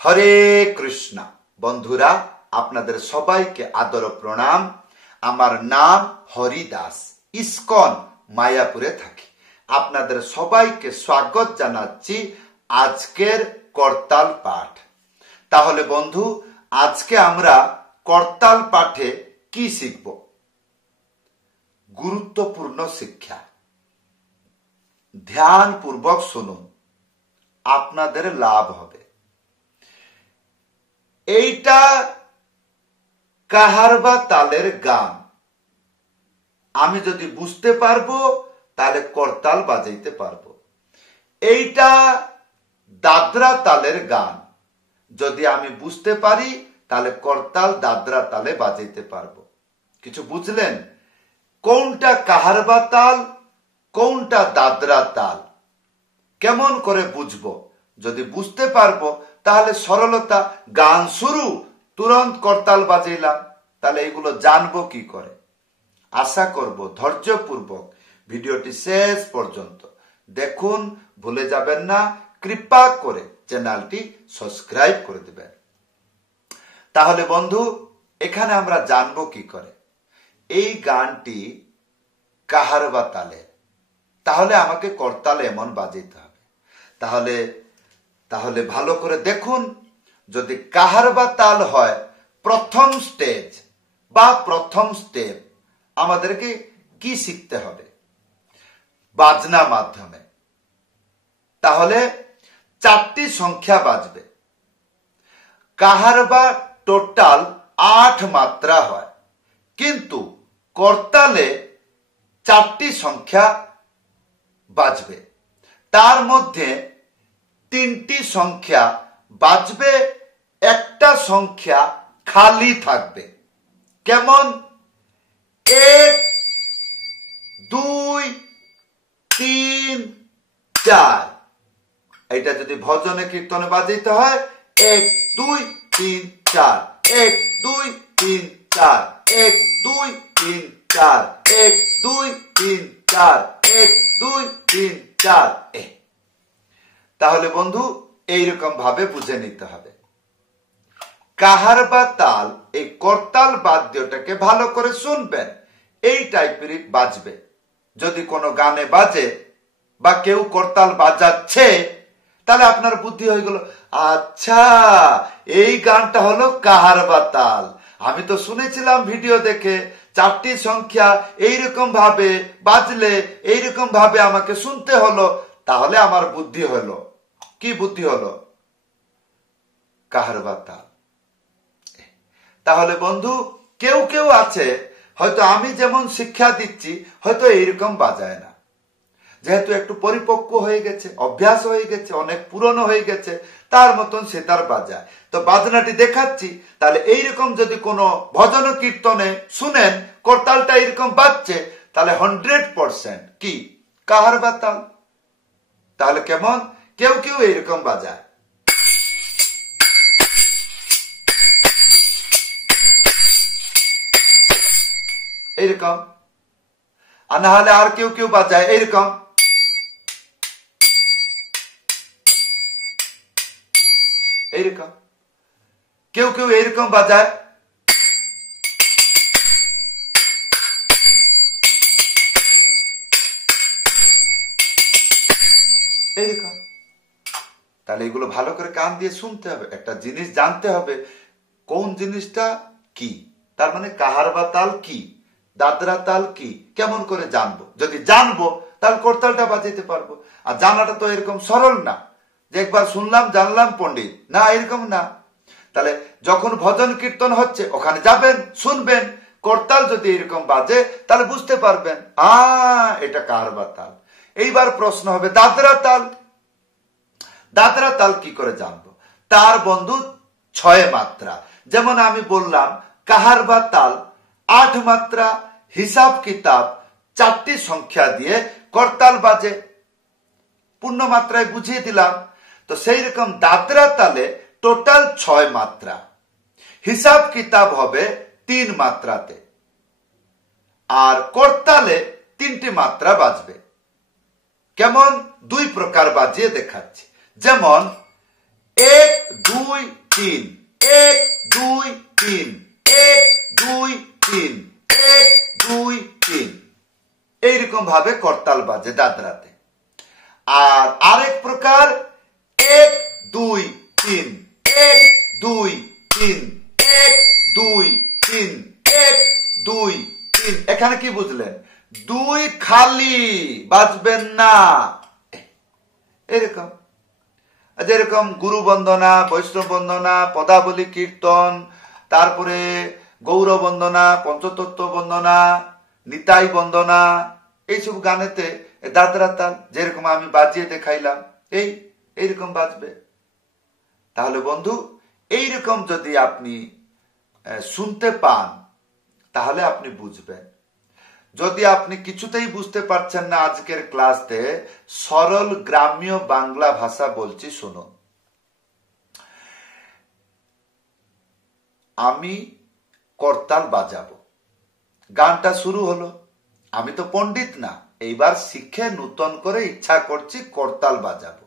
হরে কৃষ্ণ। বন্ধুরা, আপনাদের সবাইকে আদর প্রণাম। আমার নাম হরিদাস, ইস্কন মায়াপুরে থাকি। আপনাদের সবাইকে স্বাগত জানাচ্ছি আজকের করতাল পাঠ। তাহলে বন্ধু, আজকে আমরা করতাল পাঠে কি শিখব? গুরুত্বপূর্ণ শিক্ষা। ধ্যানপূর্বক শুনুন, আপনাদের লাভ হবে। এইটা কাহারবা তালের গান। আমি যদি বুঝতে পারবো তাহলে করতাল বাজাইতে পারবো। এইটা দাদরা তালের গান। যদি আমি বুঝতে পারি তাহলে করতাল দাদরা তালে বাজাইতে পারবো। কিছু বুঝলেন? কোনটা কাহারবা তাল, কোনটা দাদরা তাল কেমন করে বুঝবো? যদি বুঝতে পারবো তাহলে সরলতা, গান শুরু, তুরন্ত করতাল বাজাইলাম। তাহলে এগুলো জানবো কি করে? আশা করব ধৈর্যপূর্বক ভিডিওটি শেষ পর্যন্ত দেখুন। ভুলে যাবেন না, কৃপা করে চ্যানেলটি সাবস্ক্রাইব করে দিবেন। তাহলে বন্ধু, এখানে আমরা জানবো কি করে এই গানটি কাহারবা তালে। তাহলে আমাকে করতাল এমন বাজাইতে হবে। তাহলে ভালো করে দেখুন। যদি কাহারবা তাল হয়, প্রথম স্টেজ বা প্রথম স্টেপ আমাদেরকে কি শিখতে হবে? বাজনা মাধ্যমে। তাহলে 4টি সংখ্যা বাজবে। কাহারবা টোটাল 8 মাত্রা হয়, কিন্তু করতালে 4টি সংখ্যা বাজবে। তার মধ্যে 3টি সংখ্যা বাজবে, একটা সংখ্যা খালি থাকবে। কেমন? 1, 2, 3, 4। এটা যদি ভজনে কীর্তনে বাজাইতে হয় 1, 2, 3, 4, 1, 2, 3, 4, 1, 2, 3, 4, 1, 2, 3, 4, 1, 2, 3, 4। তাহলে বন্ধু, এইরকম ভাবে বুঝে নিতে হবে। কাহারবা তাল, এই করতাল বাদ্যটাকে ভালো করে শুনবেন। এই টাইপেরই বাজবে। যদি কোনো গানে বাজে বা কেউ করতাল বাজাচ্ছে, তাহলে আপনার বুদ্ধি হয়ে গেল, আচ্ছা এই গানটা হলো কাহারবা তাল। আমি তো শুনেছিলাম ভিডিও দেখে 4টি সংখ্যা এইরকম ভাবে বাজলে এইরকম ভাবে আমাকে শুনতে হলো। তাহলে আমার বুদ্ধি হলো। কি বুদ্ধি হলো? কাহারবা তাল। তাহলে বন্ধু, কেউ কেউ আছে হয়তো আমি যেমন শিক্ষা দিচ্ছি হয়তো এইরকম বাজায় না। যেহেতু একটু পরিপক্ক হয়ে গেছে, অভ্যাস হয়ে গেছে, অনেক পুরনো হয়ে গেছে, তার মতন সে তার বাজায়। তো বাজনাটি দেখাচ্ছি। তাহলে এইরকম যদি কোনো ভজন কীর্তনে শুনেন করতালটা এরকম বাজছে, তাহলে 100% কি কাহারবা তাল। তাহলে কেমন? কেউ কেউ এইরকম বাজায়। এইরকম। আর না হলে আর কেউ কেউ বাজায় এইরকম। এইরকম। কেউ কেউ এইরকম বাজায়। এইরকম। তাহলে এগুলো ভালো করে কান দিয়ে শুনতে হবে। একটা জিনিস জানতে হবে, কোন জিনিসটা কি। তার মানে কাহারবা তাল কি, দাদরা তাল কি, কেমন করে জানবো? যদি জানবো তাহলে করতালটা বাজাইতে পারবো। আর জানাটা তো এরকম সরল না যে একবার শুনলাম জানলাম পণ্ডিত, না, এরকম না। তাহলে যখন ভজন কীর্তন হচ্ছে ওখানে যাবেন, শুনবেন, করতাল যদি এরকম বাজে তাহলে বুঝতে পারবেন এটা কাহারবা তাল। এইবার প্রশ্ন হবে দাদরা তাল। দাদরা তাল কি করে জানবো? তার বন্ধু 6 মাত্রা। যেমন আমি বললাম কাহারবা তাল 8 মাত্রা, হিসাব কিতাব 4টি সংখ্যা দিয়ে করতাল বাজে। পূর্ণ মাত্রায় বুঝিয়ে দিলাম। তো সেই রকম দাদরা তালে টোটাল 6 মাত্রা, হিসাব কিতাব হবে 3 মাত্রাতে, আর করতালে 3টি মাত্রা বাজবে। কেমন? 2 প্রকার বাজিয়ে দেখাচ্ছি। যেমন 1, 2, 2 3, 1 2 3, 1 2 3, 1 2 3, এইরকম ভাবে করতাল বাজে দাদরাতে। আর আরেক প্রকার 1 2 3, 1 2 3, 1 2 3, 1 2 3। এখানে কি বুঝলেন? 2 খালি বাজবেন না, এরকম। যেরকম গুরু বন্দনা, বৈষ্ণব বন্দনা, পদাবলী কীর্তন, তারপরে গৌর বন্দনা, পঞ্চতত্ত্ব বন্দনা, নিতাই বন্দনা, এইসব গানেতে দাদরা তাল যেরকম আমি বাজিয়ে দেখাইলাম এইরকম বাজবে। তাহলে বন্ধু, এইরকম যদি আপনি শুনতে পান তাহলে আপনি বুঝবেন। যদি আপনি কিছুতেই বুঝতে পারছেন না আজকের ক্লাসে, সরল গ্রাম্য বাংলা ভাষা বলছি শুনুন। আমি করতাল বাজাবো, গানটা শুরু হলো। আমি তো পণ্ডিত না, এইবার শিখে নূতন করে ইচ্ছা করছি করতাল বাজাবো।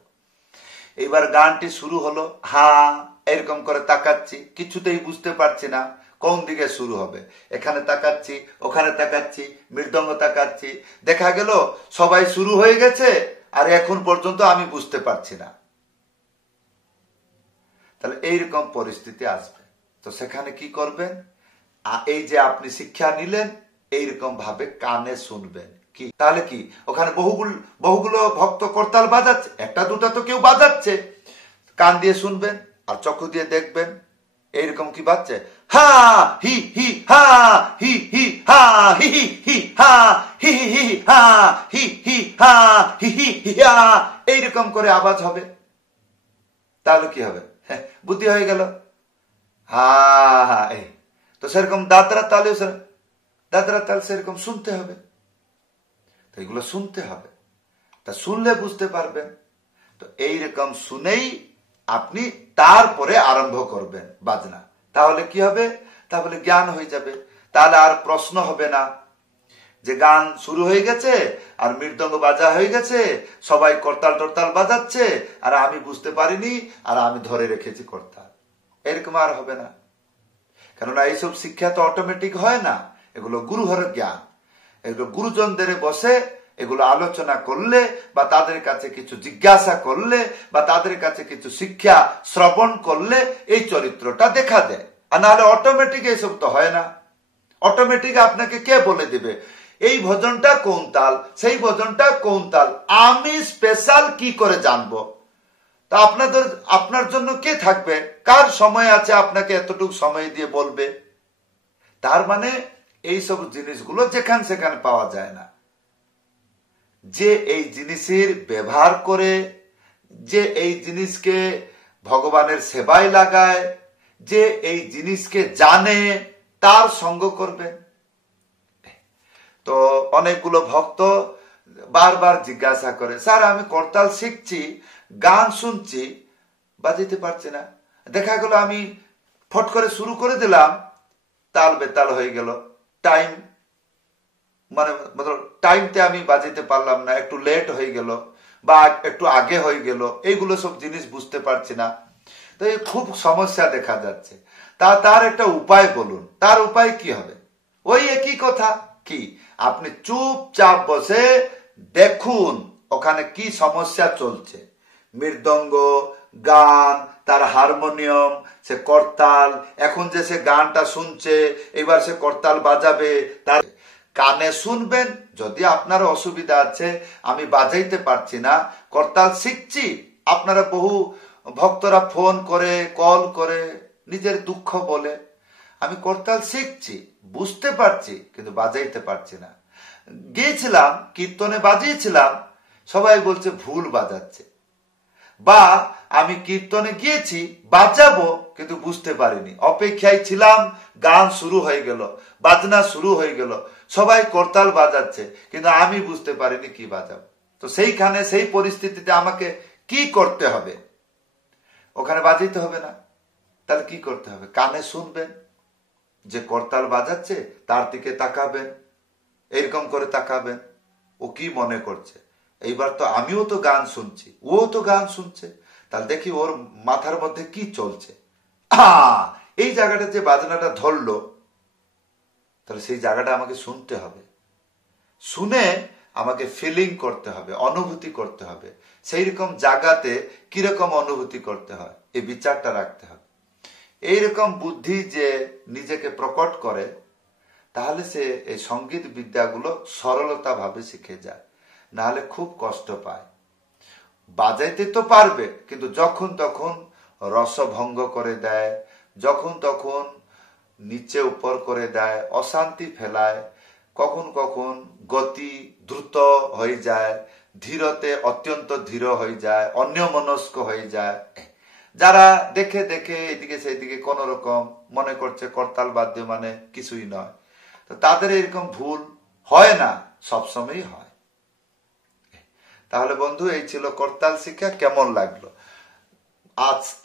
এইবার গানটি শুরু হলো, হ্যাঁ এরকম করে তাকাচ্ছি, কিছুতেই বুঝতে পারছি না কোন দিকে শুরু হবে। এখানে তাকাচ্ছি, ওখানে তাকাচ্ছি, মৃদঙ্গ তাকাচ্ছি, দেখা গেল সবাই শুরু হয়ে গেছে আর এখন পর্যন্ত আমি বুঝতে পারছি না। তাহলে এইরকম পরিস্থিতি আসবে। তো সেখানে কি করবেন? এই যে আপনি শিক্ষা নিলেন, এইরকম ভাবে কানে শুনবেন। কি তাহলে কি ওখানে বহুগুলো ভক্ত করতাল বাজাচ্ছে, একটা দুটা তো কেউ বাজাচ্ছে, কান দিয়ে শুনবেন আর চক্ষু দিয়ে দেখবেন এইরকম কি বাজছে, হা হি হি হা হি হি হা হি হি হি হা হি হি হি হা হি হি হা হি হি হি হা, এইরকম করে আওয়াজ হবে। তাহলে কি হবে? বুদ্ধি হয়ে গেল। হা হা এই তো সেরকম দাদরা তাল সেরকম শুনতে হবে। তো এগুলো শুনতে হবে, তা শুনলে বুঝতে পারবেন। তো এইরকম শুনেই আপনি তারপরে আরম্ভ করবেন বাজনা। তাহলে কি হবে? তাহলে জ্ঞান হয়ে যাবে। তাহলে আর প্রশ্ন হবে না যে গান শুরু হয়ে গেছে আর মৃদঙ্গ বাজা হয়ে গেছে, সবাই করতাল টরতাল বাজাচ্ছে আর আমি বুঝতে পারিনি আর আমি ধরে রেখেছি করতাল। এরকম আর হবে না। কেননা এইসব শিক্ষা তো অটোমেটিক হয় না, এগুলো গুরুহরের জ্ঞান। এগুলো গুরুজনদের বসে এগুলো আলোচনা করলে বা তাদের কাছে কিছু জিজ্ঞাসা করলে বা তাদের কাছে কিছু শিক্ষা শ্রবণ করলে এই চরিত্রটা দেখা দেয়। আর নাহলে অটোমেটিক এইসব তো হয় না। অটোমেটিক আপনাকে কে বলে দিবে এই ভজনটা কোন তাল, সেই ভজনটা কোন তাল? আমি স্পেশাল কি করে জানবো? তা আপনার জন্য কে থাকবে? কার সময় আছে আপনাকে এতটুকু সময় দিয়ে বলবে? তার মানে এইসব জিনিসগুলো যেখানে সেখানে পাওয়া যায় না। যে এই জিনিসের ব্যবহার করে, যে এই জিনিসকে ভগবানের সেবায় লাগায়, যে এই জিনিসকে জানে, তার সঙ্গ করবেন। তো অনেকগুলো ভক্ত বারবার জিজ্ঞাসা করে, স্যার আমি করতাল শিখছি, গান শুনছি, বাজাইতে পারছি না। দেখা গেল আমি ফট করে শুরু করে দিলাম, তাল বেতাল হয়ে গেল, টাইমতে আমি বাজাইতে পারলাম না, একটু লেট হয়ে গেল বা একটু আগে হয়ে গেল, এইগুলো সব জিনিস বুঝতে পারছি না। তো এই খুব সমস্যা দেখা যাচ্ছে। তার একটা উপায় বলুন। তার উপায় কি হবে? ওই একই কথা, কি আপনি চুপচাপ বসে দেখুন ওখানে কি সমস্যা চলছে। মৃদঙ্গ, গান, তার হারমোনিয়াম, সে করতাল, এখন যে সে গানটা শুনছে এবার সে করতাল বাজাবে, তার কানে শুনবেন। যদি আপনার অসুবিধা আছে, আমি বাজাইতে পারছি না, করতাল শিখছি, আপনারা বহু ভক্তরা ফোন করে, কল করে নিজের দুঃখ বলে, আমি করতাল শিখছি, বুঝতে পারছি কিন্তু বাজাইতে পারছি না। গিয়েছিলাম কীর্তনে বাজিয়েছিলাম, সবাই বলছে ভুল বাজাচ্ছে। বা আমি কীর্তনে গিয়েছি বাজাবো কিন্তু বুঝতে পারিনি, অপেক্ষায় ছিলাম, গান শুরু হয়ে গেল, বাজনা শুরু হয়ে গেল, সবাই করতাল বাজাচ্ছে কিন্তু আমি বুঝতে পারিনি কি বাজাবো। তো সেইখানে সেই পরিস্থিতিতে আমাকে কি করতে হবে? ওখানে বাজাইতে হবে না, তাহলে কি করতে হবে? কানে শুনবেন, যে করতাল বাজাচ্ছে তার দিকে তাকাবেন, এইরকম করে তাকাবেন, ও কি মনে করছে। এইবার তো আমিও তো গান শুনছি, ও তো গান শুনছে, তাহলে দেখি ওর মাথার মধ্যে কি চলছে। এই জায়গাটা যে বাজনাটা ধরলো, তাহলে সেই জায়গাটা আমাকে শুনতে হবে, শুনে আমাকে ফিলিং করতে হবে, অনুভূতি করতে হবে। সেই রকম জায়গাতে কিরকম অনুভূতি করতে হয় এই বিচারটা রাখতে হবে। এইরকম বুদ্ধি যে নিজেকে প্রকট করে, তাহলে সে এই সঙ্গীত বিদ্যাগুলো সরলতা ভাবে শিখে যায়, নাহলে খুব কষ্ট পায়। বাজাইতে তো পারবে, কিন্তু যখন তখন রসভঙ্গ করে দেয়, যখন তখন নিচে উপর করে দেয়, অশান্তি ফেলায়, কখন কখন গতি দ্রুত হয়ে যায়, ধীরতে অত্যন্ত ধীর হয়ে যায়, অন্যমনস্ক হয়ে যায়। যারা দেখে দেখে এদিকে সেদিকে কোন রকম মনে করছে করতাল বাদ্য মানে কিছুই নয়, তো তাদের এরকম ভুল হয় না, সবসময়ই হয়। তাহলে বন্ধু, এই ছিল করতাল শিক্ষা। কেমন লাগলো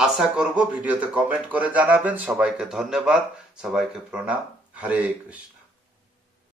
আশা করব ভিডিওতে কমেন্ট করে জানাবেন। সবাইকে ধন্যবাদ, সবাইকে প্রণাম। হরে কৃষ্ণ।